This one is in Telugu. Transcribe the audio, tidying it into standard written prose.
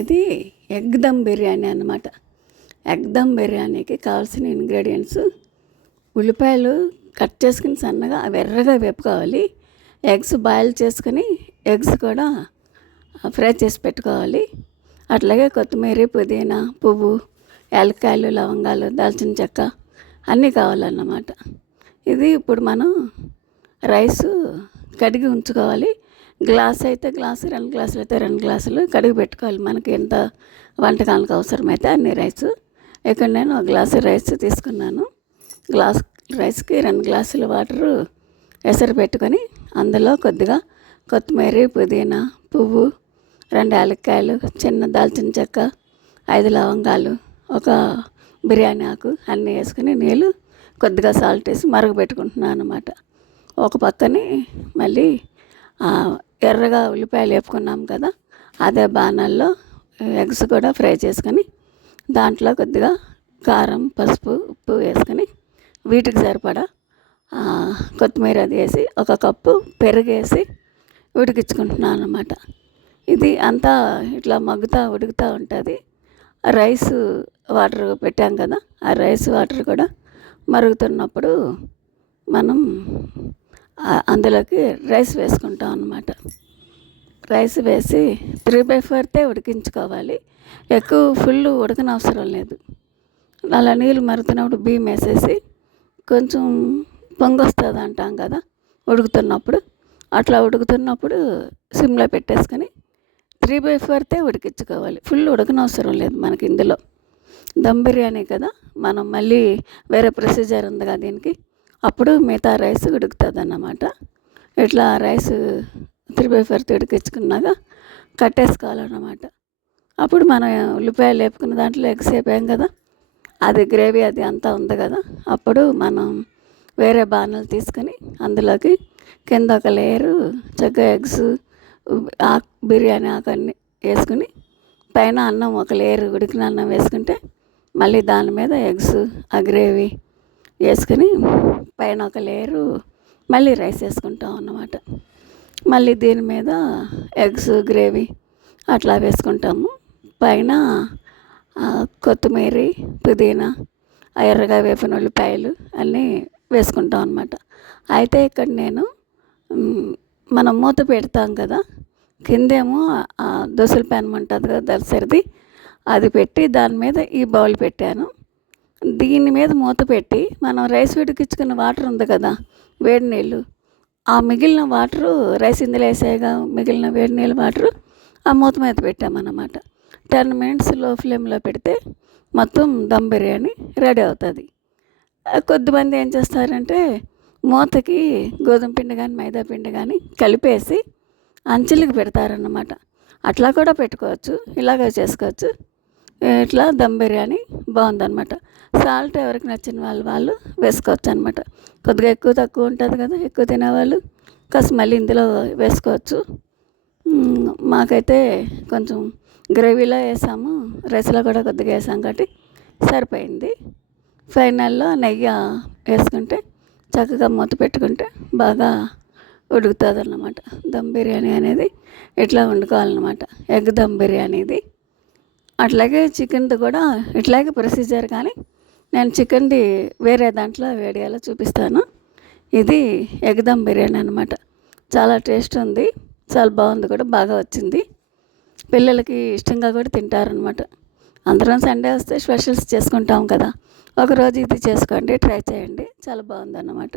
ఇది ఎగ్ దమ్ బిర్యానీ అన్నమాట. ఎగ్ దమ్ బిర్యానీకి కావాల్సిన ఇంగ్రీడియంట్స్: ఉల్లిపాయలు కట్ చేసుకుని సన్నగా అవి ఎర్రగా వేపుకోవాలి. ఎగ్స్ బాయిల్ చేసుకుని ఎగ్స్ కూడా ఫ్రై చేసి పెట్టుకోవాలి. అట్లాగే కొత్తిమీర, పుదీనా, పువ్వు, యాలక్కాయలు, లవంగాలు, దాల్చిన చెక్క అన్నీ కావాలన్నమాట. ఇది ఇప్పుడు మనం రైసు కడిగి ఉంచుకోవాలి. గ్లాస్ అయితే గ్లాసు, 2 గ్లాసులు అయితే 2 గ్లాసులు కడిగి పెట్టుకోవాలి. మనకి ఎంత వంటకానికి అవసరమైతే అన్ని రైసు. ఇక్కడ నేను 1 గ్లాసు రైస్ తీసుకున్నాను. గ్లాస్ రైస్కి 2 గ్లాసుల వాటరు ఎసరు పెట్టుకొని అందులో కొద్దిగా కొత్తిమీర, పుదీనా, పువ్వు, 2 యాలక్కాయలు, చిన్న దాల్చిన చెక్క, 5 లవంగాలు, ఒక బిర్యానీ ఆకు అన్నీ వేసుకుని నీళ్ళు కొద్దిగా సాల్ట్ వేసి మరగబెట్టుకుంటున్నాను అన్నమాట. ఒక పక్కని మళ్ళీ ఎర్రగా ఉల్లిపాయలు వేపుకున్నాం కదా, అదే బాణల్లో ఎగ్స్ కూడా ఫ్రై చేసుకొని దాంట్లో కొద్దిగా కారం, పసుపు, ఉప్పు వేసుకొని వీటికి సరిపడా కొత్తిమీర అది వేసి 1 కప్పు పెరుగు వేసి ఉడికించుకుంటున్నాను అన్నమాట. ఇది అంతా ఇట్లా ఉడుకుతూ ఉంటుంది. రైస్ వాటర్ పెట్టాం కదా, ఆ రైస్ వాటర్ కూడా మరుగుతున్నప్పుడు మనం అందులోకి రైస్ వేసుకుంటాం అన్నమాట. రైస్ వేసి 3/4 ఉడికించుకోవాలి. ఎక్కువ ఫుల్ ఉడకనవసరం లేదు. అలా నీళ్ళు మరుగుతున్నప్పుడు బియ్యం వేసేసి కొంచెం పొంగొస్తుంది అంటాం కదా ఉడుకుతున్నప్పుడు, అట్లా ఉడుకుతున్నప్పుడు సిమ్లో పెట్టేసుకొని 3/4 ఉడికించుకోవాలి. ఫుల్ ఉడకనవసరం లేదు మనకి. ఇందులో దమ్ బిర్యానీ కదా, మనం మళ్ళీ వేరే ప్రొసీజర్ ఉంది కదా దీనికి, అప్పుడు మిగతా రైస్ ఉడుకుతుంది అన్నమాట. ఇట్లా రైస్ 3/4 ఉడికించుకున్నాక కట్టేసుకోవాలన్నమాట. అప్పుడు మనం ఉల్లిపాయలు వేపుకున్న దాంట్లో ఎగ్స్ వేపాం కదా, అది గ్రేవీ అది అంతా ఉంది కదా, అప్పుడు మనం వేరే బాణలు తీసుకొని అందులోకి కింద ఒక లేయరు చక్కగా ఎగ్స్, బిర్యానీ ఆకు అన్నీ వేసుకుని పైన అన్నం ఒక లేయరు ఉడికిన అన్నం వేసుకుంటే మళ్ళీ దాని మీద ఎగ్స్, ఆ గ్రేవీ వేసుకుని పైన ఒక లేయరు మళ్ళీ రైస్ వేసుకుంటాం అన్నమాట. మళ్ళీ దీని మీద ఎగ్స్, గ్రేవీ అట్లా వేసుకుంటాము. పైన కొత్తిమీర, పుదీనా, ఎర్రగా వేపిన ఉల్లిపాయలు అన్నీ వేసుకుంటాం అన్నమాట. అయితే ఇక్కడ నేను మనం మూత పెడతాం కదా, కిందేమో దోసల ప్యాన్ ఉంటుంది కదా దలసరిది, అది పెట్టి దాని మీద ఈ బౌల్ పెట్టాను. దీని మీద మూత పెట్టి మనం రైస్ ఉడికించుకున్న వాటర్ ఉంది కదా, వేడి నీళ్ళు, ఆ మిగిలిన వాటరు రైస్ ఇందులో వేసేగా మిగిలిన వేడి నీళ్ళ వాటరు ఆ మూత మీద పెట్టామన్నమాట. 10 minutes లో ఫ్లేమ్లో పెడితే మొత్తం దమ్ బిర్యానీ రెడీ అవుతుంది. కొద్దిమంది ఏం చేస్తారంటే మూతకి గోధుమ పిండి కానీ మైదా పిండి కానీ కలిపేసి అంచులకి పెడతారన్నమాట. అట్లా కూడా పెట్టుకోవచ్చు, ఇలాగ చేసుకోవచ్చు. ఇట్లా దమ్ బిర్యానీ బాగుందన్నమాట. సాల్ట్ ఎవరికి నచ్చిన వాళ్ళు వేసుకోవచ్చు అనమాట. కొద్దిగా ఎక్కువ తక్కువ ఉంటుంది కదా, ఎక్కువ తినేవాళ్ళు కాస్త మళ్ళీ ఇందులో వేసుకోవచ్చు. మాకైతే కొంచెం గ్రేవీలో వేసాము, రైస్లో కూడా కొద్దిగా వేసాం కాబట్టి సరిపోయింది. ఫైనల్లో నెయ్యి వేసుకుంటే చక్కగా మూత పెట్టుకుంటే బాగా ఉడుకుతుంది అన్నమాట. దమ్ బిర్యానీ అనేది ఇట్లా వండుకోవాలన్నమాట. ఎగ్ దమ్ బిర్యానీ ఇది. అట్లాగే చికెన్ది కూడా ఇట్లాగే ప్రొసీజర్, కానీ నేను చికెన్ది వేరే దాంట్లో వీడియోలో చూపిస్తాను. ఇది ఎగ్ దమ్ బిర్యానీ అనమాట. చాలా టేస్ట్ ఉంది, చాలా బాగుంది కూడా, బాగా వచ్చింది. పిల్లలకి ఇష్టంగా కూడా తింటారనమాట. అందరం సండే వస్తే స్పెషల్స్ చేసుకుంటాం కదా, ఒకరోజు ఇది చేసుకోండి, ట్రై చేయండి, చాలా బాగుందన్నమాట.